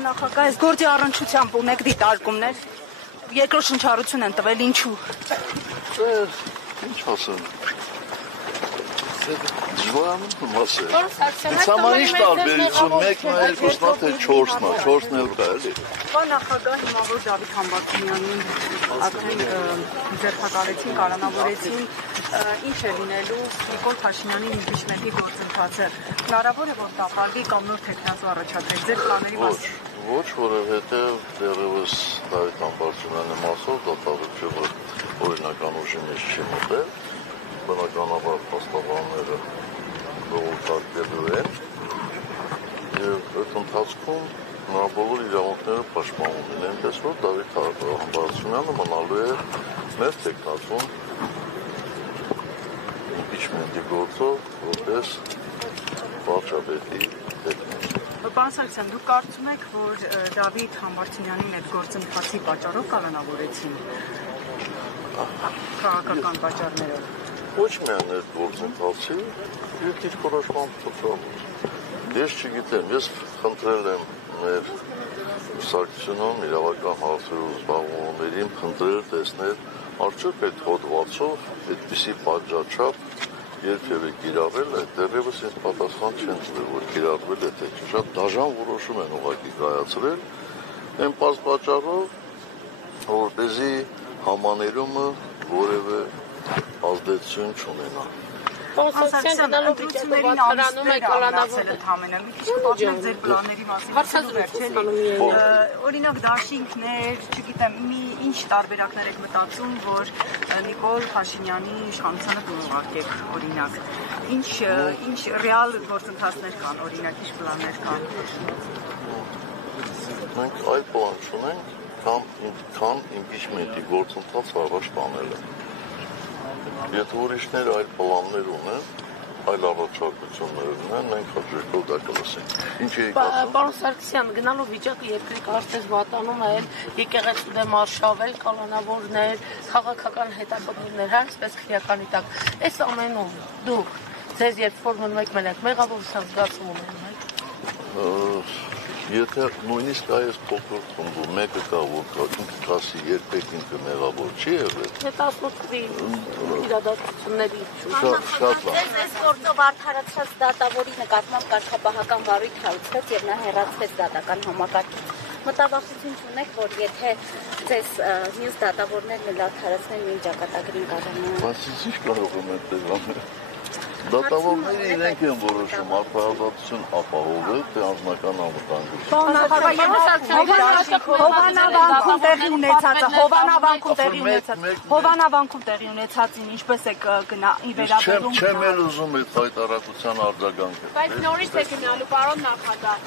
Պարոն նախագահ, այս գործի առնչությամբ ունեք դիտարկումներ, երկրորդ շնչառություն են տվել, ինչու։ Ինչ ասեմ։ Դժվարանում ասել։ Ինձ համար ինչ տարբերություն, մեկն է, երկուսն է, թե չորսն է, չորսն էլ կա, էլի։ Պարոն նախագահ, հիմա որ Դավիթ Համբարձումյանին արդեն ձերբակալեցին, կալանավորեցին, ինչ է լինելու Նիկոլ Փաշինյանի իմպիչմենտի գործընթացը։ Հնարավոր է, որ տապալվի կամ նոր թեկնածու առաջադրել ձեր պլանների մասին։ Ոչ, որովհետև դեռևս Դավիթ Համբարձումյանի մասով դատավորը չէ, որ օրինական ուժի մեջ չի մտել, բնականաբար փաստաբանները ողջարկելու են եւ այդ ընթացքում նա բոլոր իրավունքները պաշտպանում են, այնպես որ Դավիթ Համբարձումյանը մնալու է մեր թեկնածուն իմպիչմենտի գործով որպես վարչապետի թեկնածու։ Պարոն Սարգսյան, դուք կարծում եք, որ Դավիթ Համբարձումյանին այդ գործընթացի պատճառով կալանավորեցին քաղաքական պատճառներով։ Ոչ միայն այդ գործընթացի, երկիր կորոշման փոփոխություն։ Ես չգիտեմ, ես խնդրել եմ մեր Սարգսյանում իրավական հարցերով զբաղվողներին խնդրել տեսնել, արդյոք այդ հոդվածով այդպիսի պատժաչափ երբևէ կիրառել է, դեռևս ինձ պատասխան չեն տվել, որ կիրառվել է թե չէ, շատ դաժան որոշում են ուղղակի կայացրել, այն պարզ պատճառով, որպեսզի համաներումը որևէ ազդեցություն չունենա։ Պարոն Սարգսյան, ընտրություններին ամիսներ է ամրացել ընդամենը, մի քիչ կպատմեք ձեր պլանների մասին, օրինակ դաշինքներ, չգիտեմ, ինչ տարբերակներ եք մտածում, որ Նիկոլ Փաշինյանի իշխանությանը կուղարկեք, օրինակ, ինչ ռեալ գործընթացներ կան, օրինակ, ինչ պլաններ կան։ Մենք այլ պլան չունենք, քան իմպիչմենտի գործընթաց առաջ տանելը։ Եթե ուրիշներ այլ պլաններ ունեն, այլ առաջարկություններ ունեն, մենք հաջողելով դա կլսենք։ Ինչ եք ասում։ Պարոն Սարգսյան, գնալով վիճակը երկրի կարծես վատանում է, եկեղեցու դեմ արշավել, կալանավորներ, քաղաքական հետախուզումներ, այսպես քրեականի տակ։ Այս ամենում դուք ձեզ երբ որ մնում եք մենակ, մեղավորության զգացում ունեք։ Եթե նույնիսկ այս փոքր խմբում մեկը կա, որ կասի երբեք ինքը մեղավոր չի եղել։ Հետ ասոցվի իրադարձությունների շատ լավ։ Ձեզ այս գործով արդարացած դատավորի նկատմամբ կարգապահական վարույթ հարուցվեց եւ նա հեռացվեց դատական համակարգից։ Մտավախություն չունեք, որ եթե ձեզ մյուս դատավորներն էլ արդարացնեն նույն ճակատագրին կարողանան։ Բայց ինչ կարող եմ այդպես անել։ Դատավորները իրենք են որոշում արդարադատություն ապահովել, թե անձնական անվտանգություն։ Հովանավանքում տեղի ունեցածին ինչպես է վերաբերում։ Չեմ էլ ուզում այդ հայտարարության արձագանքը։ Բայց նորից է գնալու, պարոն նախագահ։